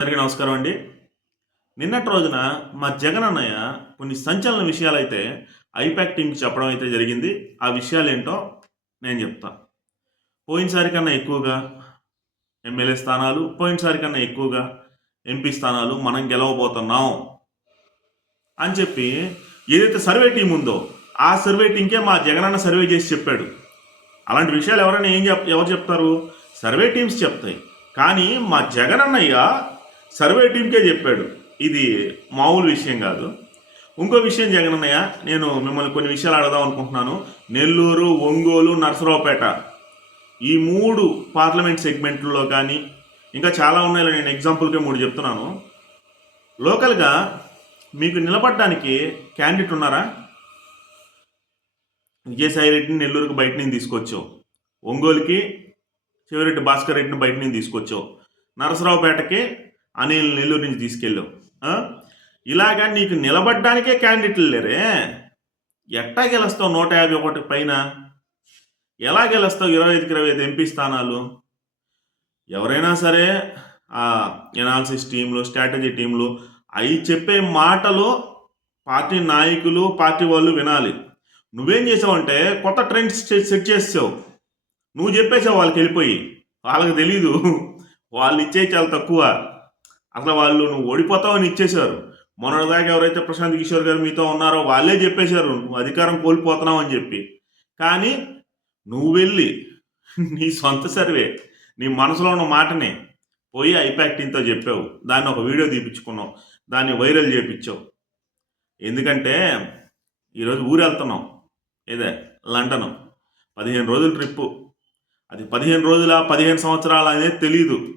అందరికీ నమస్కారం అండి. నిన్నటి రోజున మా జగన్ అన్నయ్య కొన్ని సంచలన విషయాలైతే ఐపాక్ టీంకి చెప్పడం అయితే జరిగింది. ఆ విషయాలు ఏంటో నేను చెప్తా. పోయినసారి కన్నా ఎక్కువగా ఎమ్మెల్యే స్థానాలు పోయినసారి కన్నా ఎక్కువగా ఎంపీ స్థానాలు మనం గెలవబోతున్నాం అని చెప్పి ఏదైతే సర్వే టీం ఉందో ఆ సర్వే టీంకే మా జగనన్న సర్వే చేసి చెప్పాడు. అలాంటి విషయాలు ఎవరైనా ఏం చెప్ ఎవరు చెప్తారు? సర్వే టీమ్స్ చెప్తాయి. కానీ మా జగనన్నయ్య సర్వే టీంకే చెప్పాడు. ఇది మామూలు విషయం కాదు. ఇంకో విషయం జగనన్నయ్య నేను మిమ్మల్ని కొన్ని విషయాలు అడగదాం అనుకుంటున్నాను. నెల్లూరు ఒంగోలు నరసరావుపేట ఈ మూడు పార్లమెంట్ సెగ్మెంట్లలో కానీ ఇంకా చాలా ఉన్నాయి నేను ఎగ్జాంపుల్కే మూడు చెప్తున్నాను. లోకల్గా మీకు నిలబడడానికి క్యాండిడేట్ ఉన్నారా? విజయసాయి రెడ్డిని నెల్లూరుకి బయట నుంచి తీసుకొచ్చావు. ఒంగోలుకి శివరెడ్డి భాస్కర్ రెడ్డిని బయట నుంచి తీసుకొచ్చావు. నరసరావుపేటకి అనిల్ నెల్లూరు నుంచి తీసుకెళ్ళావు. ఇలాగా నీకు నిలబడ్డానికే క్యాండిడేట్లు లేరే. ఎట్టా గెలుస్తావు నూట యాభై ఒకటి పైన? ఎలా గెలుస్తావు ఇరవై ఐదుకి ఇరవై ఐదు ఎంపీ స్థానాలు? ఎవరైనా సరే ఆ ఎనాలిసిస్ టీంలు స్ట్రాటజీ టీంలు అవి చెప్పే మాటలు పార్టీ నాయకులు పార్టీ వాళ్ళు వినాలి. నువ్వేం చేసావంటే కొత్త ట్రెండ్స్ సెట్ చేసావు నువ్వు చెప్పేసావు వాళ్ళకి వెళ్ళిపోయి. వాళ్ళకి తెలీదు. వాళ్ళు ఇచ్చే చాలా తక్కువ. అసలు వాళ్ళు నువ్వు ఓడిపోతావని ఇచ్చేశారు. మొన్నటిదాకా ఎవరైతే ప్రశాంత్ కిషోర్ గారు మీతో ఉన్నారో వాళ్ళే చెప్పేశారు నువ్వు అధికారం కోల్పోతున్నావు అని చెప్పి. కానీ నువ్వు వెళ్ళి నీ సొంత సర్వే నీ మనసులో ఉన్న మాటని పోయి ఐపాక్ చెప్పావు. దాన్ని ఒక వీడియో తీపించుకున్నావు దాన్ని వైరల్ చేపించావు ఎందుకంటే ఈరోజు ఊరు వెళ్తున్నాం. ఏదే? లండన్. పదిహేను రోజుల ట్రిప్పు. అది పదిహేను రోజుల పదిహేను సంవత్సరాలు అనేది తెలీదు.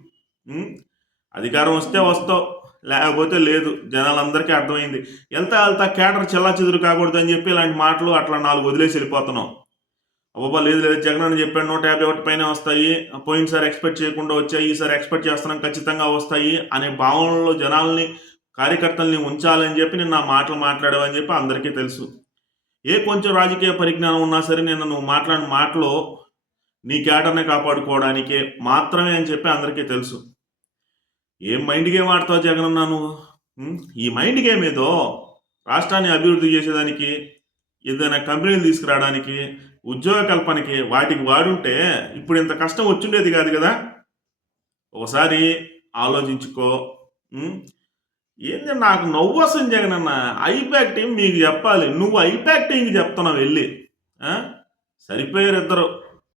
అధికారం వస్తే వస్తావు లేకపోతే లేదు. జనాలందరికీ అర్థమైంది. వెళ్తా వెళ్తా కేటర్ చెల్లా చెదురు కాకూడదు అని చెప్పి ఇలాంటి మాటలు అట్లా నాలుగు వదిలేసి వెళ్ళిపోతున్నాం. అబ్బాబా లేదు లేదు జగన్ అని చెప్పాడు నూట యాభై ఒకటి పైన వస్తాయి. పోయినసారి ఎక్స్పెక్ట్ చేయకుండా వచ్చాయి ఈసారి ఎక్స్పెక్ట్ చేస్తున్నాం ఖచ్చితంగా వస్తాయి అనే భావనలో జనాల్ని కార్యకర్తల్ని ఉంచాలని చెప్పి నేను నా మాటలు మాట్లాడావని చెప్పి అందరికీ తెలుసు. ఏ కొంచెం రాజకీయ పరిజ్ఞానం ఉన్నా సరే నేను నువ్వు మాట్లాడిన మాటలో నీ కేటర్ని కాపాడుకోవడానికే మాత్రమే అని చెప్పి అందరికీ తెలుసు. ఏం మైండ్ గేమ్ ఆడతావు జగన్ అన్నా నువ్వు? ఈ మైండ్ గేమ్ ఏదో రాష్ట్రాన్ని అభివృద్ధి చేసేదానికి ఏదైనా కంపెనీలు తీసుకురావడానికి ఉద్యోగ కల్పనకి వాటికి వాడుంటే ఇప్పుడు ఇంత కష్టం వచ్చిండేది కాదు కదా? ఒకసారి ఆలోచించుకో. ఏంది నాకు నవ్వు వస్తుంది జగన్ అన్న? ఐపాక్ టీం మీకు చెప్పాలి. నువ్వు ఐపాక్ టీంకి చెప్తున్నావు వెళ్ళి. సరిపోయారు ఇద్దరు.